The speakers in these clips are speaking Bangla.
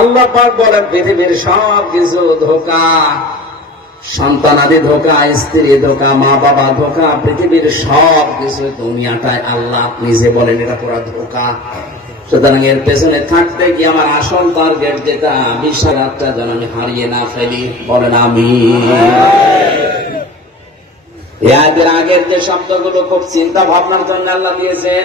আল্লাহ পাক বলেন, পৃথিবীর সব কিছু ধোকা সন্তানাদি ধোকা, স্ত্রী ধোকা, মা বাবা ধোকা, পৃথিবীর সব কিছু দুনিয়াটায় আল্লাহ নিজে বলেন, এটা পুরা ধোকা। সুতরাং এর পেছনে থাকতে কি আমার আসল টার্গেট যেটা বিশাল রাতটা যেন আমি হারিয়ে না ফেলি। বলেন আমি এর আগের যে শব্দগুলো খুব চিন্তা ভাবনার জন্য আল্লাহ দিয়েছেন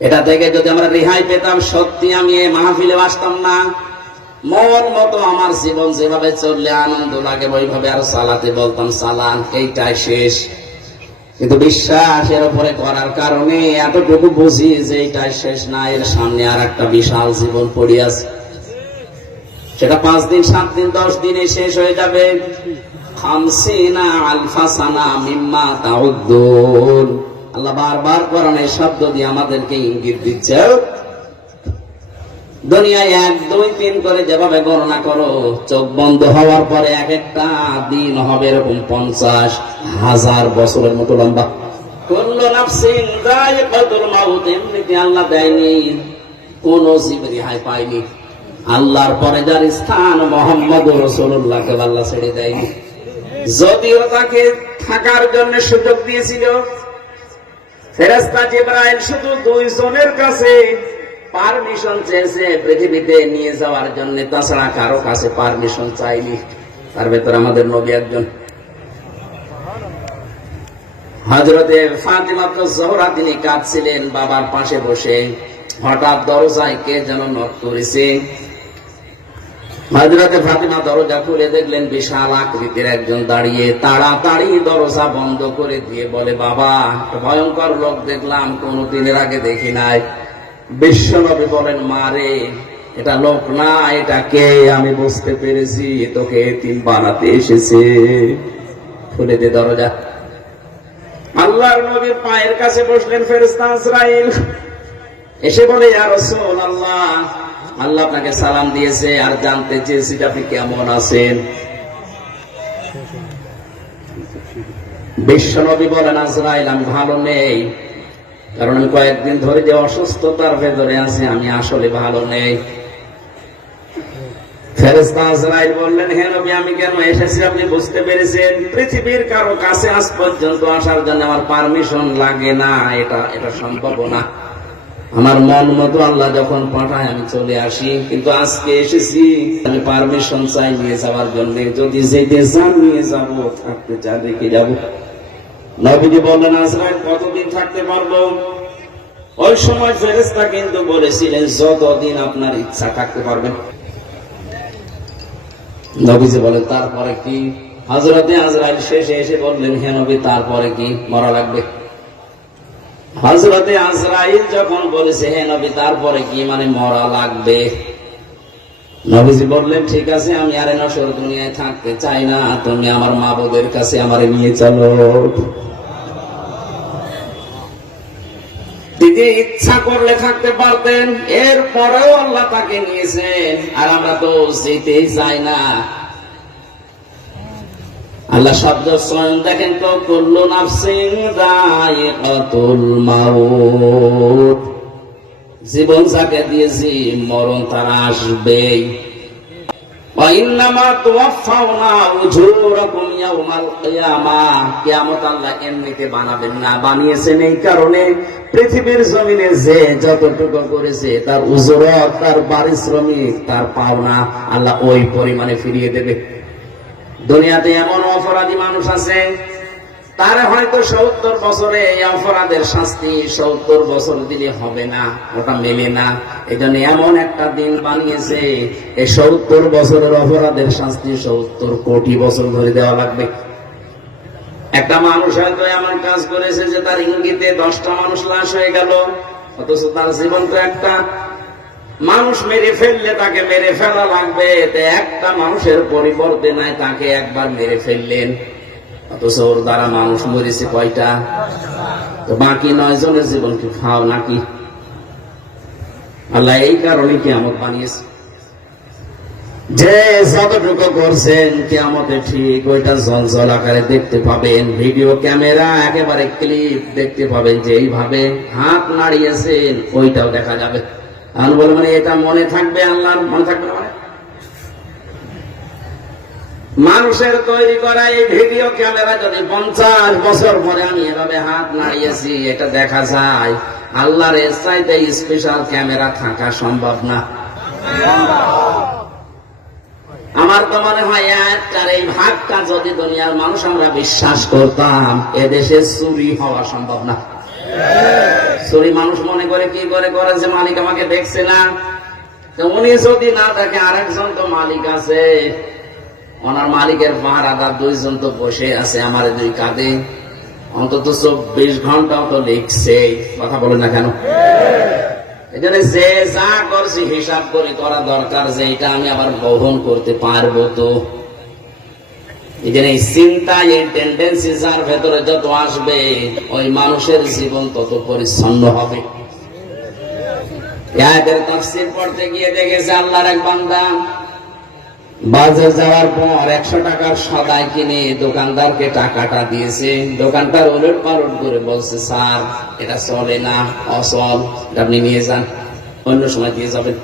এটা থেকে যদি আমরা রেহাই পেতাম, সত্যি আমি এই মাহফিলে আসতাম না। মন মতো আমার জীবন যেভাবে চললে আনন্দ লাগে, ওইভাবে আর চালাতে বলতাম, চালান, এইটাই শেষ। কিন্তু বিশ্বাসের উপরে করার কারণে এতটুকু বুঝি যে এইটাই শেষ না, এর সামনে আর একটা বিশাল জীবন পড়ে আছে। সেটা পাঁচ দিন, সাত দিন, দশ দিনে শেষ হয়ে যাবে। খামসিনা আলফাসানা মিম্মা তাউদ্দুন। আল্লাহ বারবার কোরআনের শব্দ দিয়ে আমাদেরকে ইঙ্গিত দিচ্ছে। দুনিয়ায় এক, দুই, তিন করে যেভাবে গণনা করো, চোখ বন্ধ হওয়ার পরে এক একটা দিন হবে এরকম পঞ্চাশ হাজার বছরের মতো লম্বা। আল্লাহ দেয়নি, কোন জীব রেহাই পায়নি। আল্লাহর পরে যার স্থান মোহাম্মদ রসুল্লাহকে আল্লাহ ছেড়ে দেয়নি। যদিও তাকে থাকার জন্য সুযোগ দিয়েছিল ফেরেস্তা জিব্রাইল শুধু দুইজনের কাছে পারমিশন চেয়েছে পৃথিবীতে নিয়ে যাওয়ার জন্য। তাছাড়া কারও কাছে পারমিশন চাইনি। তার ভেতর আমাদের নবী একজন। হজরতে ফাতিমা জহরা তিনি কাঁদছিলেন, বাবার পাশে বসে। হঠাৎ দরজায় কে যেন নক করেছে হজরতে ফাতিমা দরজা খুলে দেখলেন বিশাল আকৃতির একজন দাঁড়িয়ে তাড়াতাড়ি দরজা বন্ধ করে দিয়ে বলে, বাবা ভয়ঙ্কর লোক দেখলাম কোনো দিনের আগে দেখি নাই। বিশ্বনবী বলেন মারে এটা লোক না, এটা কে? আমি বুঝতে পেরেছি, তোকে তিন বানাতে এসেছে। খুলে দে দরজা। আল্লাহর নবীর পায়ের কাছে বসলেন ফেরেস্তা ইসরাইল এসে বলে, ইয়া রাসূলুল্লাহ আল্লাহ আপনাকে সালাম দিয়েছে আর জানতে চেয়েছি যে আপনি কেমন আছেন। বিশ্বনবী বলেন, আজরাইল, আমি ভালো নেই। কারণ আমি কয়েকদিন ধরে যে অসুস্থতার ভেতরে আছি, আমি আসলে ভালো নেই। ফেরেস্তা আজরাইল বললেন, হে নবী, আমি কেন এসেছি? আপনি বুঝতে পেরেছেন, পৃথিবীর কারও কাছে আজ পর্যন্ত আসার জন্য আমার পারমিশন লাগে না। এটা এটা সম্ভব না। আমার মন মতো আল্লাহ যখন পাঠায়, আমি চলে আসি। কিন্তু আজকে এসেছি, আমি পারমিশন চাই নিয়ে যাওয়ার জন্য। যদি যেতে চান, নিয়ে যাব, থাকতে চা দেখে যাব। নবীজি বললেন, আজরাইল কতদিন থাকতে পারব? ওই সময় ফেরেস্তা কিন্তু বলেছিলেন, যতদিন আপনার ইচ্ছা থাকতে পারবেন নবীজি বলেন, তারপরে কি? হজরতে আজরাইল শেষে এসে বললেন, হে নবী, তারপরে কি? মরা লাগবে? হজরতে আজরাইল যখন বলেছে, হে নবী, তারপরে কি মানে মরা লাগবে? নবীজি বললেন, ঠিক আছে, আমি আর নসর দুনিয়ায় থাকতে চাই না। তুমি আমার মা বোদের কাছে আমারে নিয়ে চলো। তিনি ইচ্ছা করলে থাকতে পারতেন, এরপরেও আল্লাহ তাকে নিয়েছেন। আর আমরা তো যেতেই চাই না। আল্লাহ শব্দ স্বয়ং দেখেন তো, কুল্লু নাফসিন যায়িকাতুল মাউত। জীবন যাকে দিয়েছি, মরণ তার আসবেই। বানাবেন না, বানিয়েছেন এই কারণে পৃথিবীর জমিনে যে যতটুকু করেছে, তার উজরত, তার পারিশ্রমিক, তার পাওনা আল্লাহ ওই পরিমাণে ফিরিয়ে দেবে। দুনিয়াতে এমন অপরাধী মানুষ আছে, তার হয়তো সত্তর বছরে এই অপরাধের শাস্তি সত্তর বছর দিলে হবে না, ওটা মেলে না। এই জন্য এমন একটা দিন বানিয়েছে, এই সত্তর বছরের অপরাধের শাস্তি সত্তর কোটি বছর ধরে দেওয়া লাগবে। একটা মানুষ হয়তো এমন কাজ করেছে যে তার ইঙ্গিতে দশটা মানুষ লাশ হয়ে গেল, অথচ তার জীবন তো একটা। মানুষ মেরে ফেললে তাকে মেরে ফেলা লাগবে। তে একটা মানুষের পরিবর্তে নাই, তাকে একবার মেরে ফেললেন। অথচ ওর দ্বারা মানুষ মরেছে কয়টা? তো বাকি নয় জনের জীবন কি ফাও নাকি? আল্লাহ এই কারণে কিয়ামত বানিয়েছে। যে যতটুকু করছেন, কিয়ামতে ঠিক ওইটা জলজল আকারে দেখতে পাবেন। ভিডিও ক্যামেরা, একেবারে ক্লিপ দেখতে পাবেন যে এইভাবে হাত নাড়িয়েছেন, ওইটাও দেখা যাবে। আমি বলে মানে এটা মনে থাকবে আল্লাহর, মনে থাকবে না মানে? মানুষের তৈরি করা এই ভিডিও ক্যামেরা যদি পঞ্চাশ বছর পরে আমি এভাবে হাত নাড়িয়েছি, এটা দেখা যায় আল্লাহর চাইতে স্পেশাল ক্যামেরা থাকা সম্ভব না। আমার তো মনে হয় এই ভাগটা যদি দুনিয়ার মানুষ আমরা বিশ্বাস করতাম, এদেশে চুরি হওয়া সম্ভব না। চুরি মানুষ মনে করে কি করে? করে যে মালিক আমাকে দেখছে না। উনি যদি না দেখে, আরেকজন তো মালিক আছে। ওনার মালিকের পাহারাদার দুইজন তো বসে আছে, আমার দুই কাঁধে। অন্তত চব্বিশ ঘন্টাও তো লিখছে। কথা বলে না কেন? এই জন্য যে যা করছি, হিসাব করে করা দরকার যে এটা আমি আবার বহন করতে পারব তো। এই চিন্তা, এই টেন্ডেন্সি যার ভেতরে যত আসবে, ওই মানুষের জীবন তত পরিচ্ছন্ন হবে। বাজার যাওয়ার পর একশো কিনে দোকানদারকে টাকাটা দিয়েছে। দোকানদার ওলট পালট করে বলছে, স্যার, এটা চলে না, অচল আপনি নিয়ে যান, অন্য সময় দিয়ে যাবেন।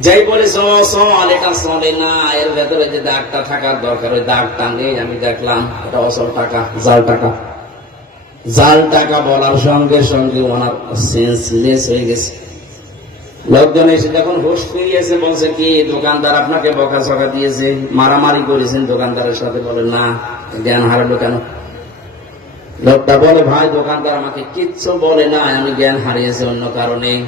যাই বলে না, এর ভেতরে যে দাগটা থাকার দরকার, ওই দাগটা নেই, আমি দেখলাম, এটা অচল টাকা, জাল টাকা। জাল টাকা বলার সঙ্গে সঙ্গে ওনার সেন্সলেস হয়ে গেছে। লোকজন এসে যখন হুশ ফিরিয়েছে, বলছে, কি দোকানদার আপনাকে বকা সকা দিয়েছে? মারামারি করেছেন? দোকানদারের সাথে বলে, না, জ্ঞান হারালো কেন? লোকটা বলে, ভাই, দোকানদার আমাকে কিচ্ছু বলে না, আমি জ্ঞান হারিয়েছি অন্য কারণে।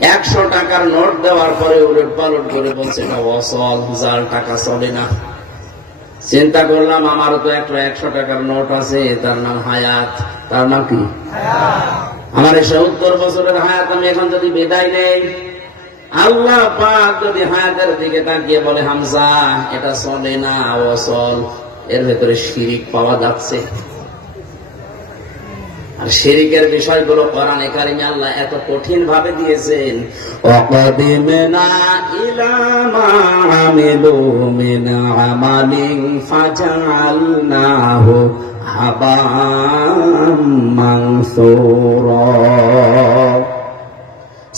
একশো টাকার নোট দেওয়ার পরে উলট পালট করে বলছে এটা অসল জাল টাকা চলে না। চিন্তা করলাম আমারও তো একটা একশো টাকার নোট আছে তার নাম হায়াত। তার নাম কি? আমার এই সত্তর বছরের হায়াত আমি এখন যদি বিদায় নেই? আল্লাহ পাক যদি হায়াতের দিকে তাকিয়ে বলে হামজা এটা চলে না অচল এর ভেতরে শিরিক পাওয়া যাচ্ছে। আর শিরিকের বিষয়গুলো কোরআনে কারিমে আল্লাহ এত কঠিন ভাবে দিয়েছেন অকদিমনা ইলা মা আমিলু মিন আমালিন ফাজআলনাহু হাবাম মানসুরা।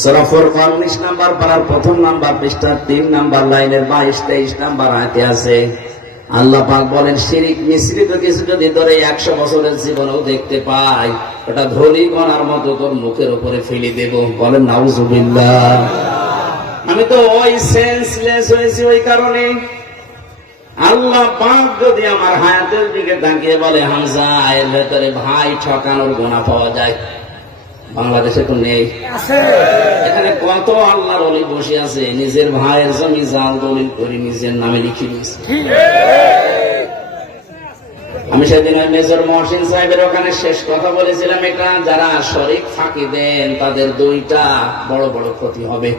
সূরা ফুরকান 19 নাম্বার পারার প্রথম নাম্বার পৃষ্ঠার 3 নাম্বার লাইনের 22 23 নাম্বার আয়াতে আছে আল্লাহ পাক বলেন, শিরিক মিশ্রিত কিছু যদি ধরে একশো বছরের জীবনেও দেখতে পাই, ওটা কণার মতো তোর মুখের উপরে ফেলে দেব। বলেন আমি তো ওই সেন্সলেস হয়েছি ওই কারণে। আল্লাহ পাক যদি আমার হায়াতের দিকে তাকিয়ে বলে, হামজা, এর ভেতরে ভাই ঠকানোর গোনা পাওয়া যায়। বাংলাদেশে তো নেই। এখানে কত আল্লাহর অলি বসে আছে নিজের ভাইয়ের জমি জাল দলিল করে নিজের নামে লিখে দিয়েছে। আমি সেদিন ওই মেজর মহসিন সাহেবের ওখানে শেষ কথা বলেছিলাম এটা যারা শরিক ফাঁকি দেন তাদের দুইটা বড় বড় ক্ষতি হবে।